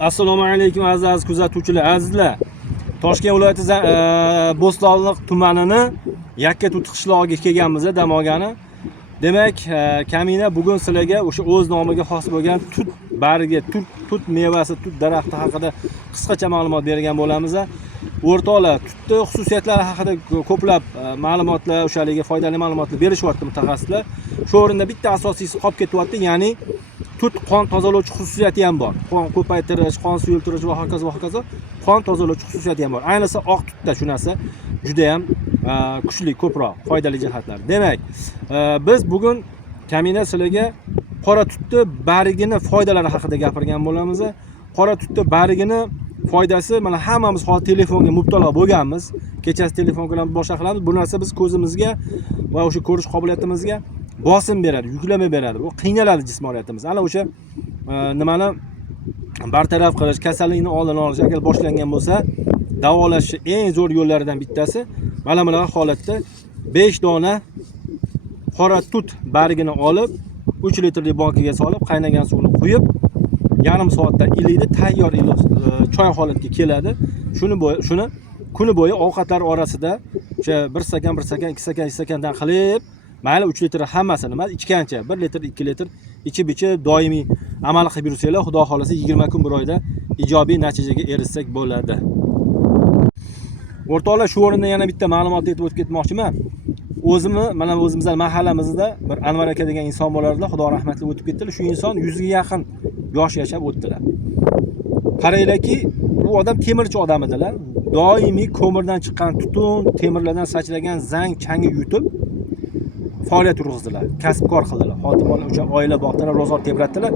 Assalomu alaykum aziz kuzatuvchilar, azizlar. Toshkent viloyati Bo'stonliq tumanining Yakkatut qishlog'iga kelganmiz, dam olgani. Demak, kamina bugun sizlarga o'sha o'z nomiga xos bo'lgan tut bargi, tut mevasi, tut daraxti haqida qisqacha ma'lumot bergan bo'lamiz. O'rtoqlar, tutning xususiyatlari haqida ko'plab ma'lumotlar, o'shaligi foydali ma'lumotlar berishyapti mutaxassislar. Shu o'rinda bitta asosiysi qolib ketyapti, ya'ni tut qon tozalovchi xususiyati ham bor. Qon ko'paytirish, qon suyultirish va hokazo qon tozalovchi xususiyati ham bor. Ayniqsa oq tutda shu narsa juda ham kuchli, ko'proq foydali jihatlar. Demak, biz bugun kamina sizlarga qora tutni bargini foydalari haqida gapirgan bo'lamiz. Qora tutni bargini foydasi, mana hammamiz hozir telefonga mubtalo bo'lganmiz. Kechasi telefon bilan boshqa qilamiz. Bu narsa biz ko'zimizga va o'sha ko'rish qobiliyatimizga bosim beradi, yuklama beradi. Bu qiynaladi jismoniyatimiz. Ana o'sha nimani bartaraf qilish, kasallikni oldini olish agar boshlangan bo'lsa, davolashning eng zo'r yo'llaridan bittasi mana bunaqa holatda 5 dona qora tut bargini olib, 3 litrli bankaga solib, qaynagan suvni quyib, yarim soatda iliydi, tayyor choy holatga keladi. Shuni kuni bo'yi ovqatlar orasida o'sha 1 stakan, 2 stakandan qilib, mayli 3 litr hammasini emas, ichgancha 1 litr, 2 litr ichib doimiy amal qilib yursanglar, xudo xolasa 20 kun bir oyda ijobiy natijaga erishsak bo'ladi. O'rtoqlar, shu o'rinda yana bitta ma'lumot aytib o'tib ketmoqchiman. Mana o'zimizning mahallamizda bir Anvar aka degan inson bo'lardilar, xudo rahmatli o'tib ketdilar. Shu inson 100 ga yaqin yosh yashab o'tdilar. Qaranglarki, bu odam temirchi odam edilar. Doimiy ko'mirdan chiqqan tutun, temirlardan sachragan zang, changi yutib faoliyat yurg'izdilar, kasbkor qildilar. Xotimalar uchun oila boqdilar, ro'zg'or tebratdilar.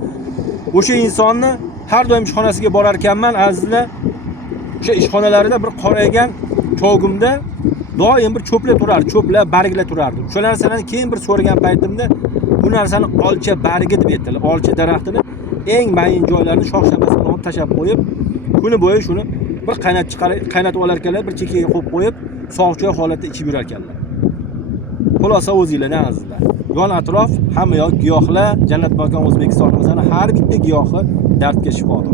O'sha insonni har doim ishxonasiga borar ekanman, azizlar. O'sha ishxonalarida bir qoraygan cho'g'imda doim bir cho'plar turar, cho'plar, barglar turardi. O'sha narsalarni keyin bir so'ragan paytimda bu narsani olcha bargi deb aytdilar. Olcha daraxtini eng mayin joylarini shox-shabasini olib tashab qo'yib, kuni bo'yi shuni bir qaynatib olar ekanlar, bir chekkaga qo'yib qo'yib, sovuqchoy holatda ichib yurar ekanlar. Xulosa o'zingizlar azizlar. Yon atrof hamma yoq giyohlar, Jannat makon O'zbekistonimizning har bitta giyohi dardga shifodir.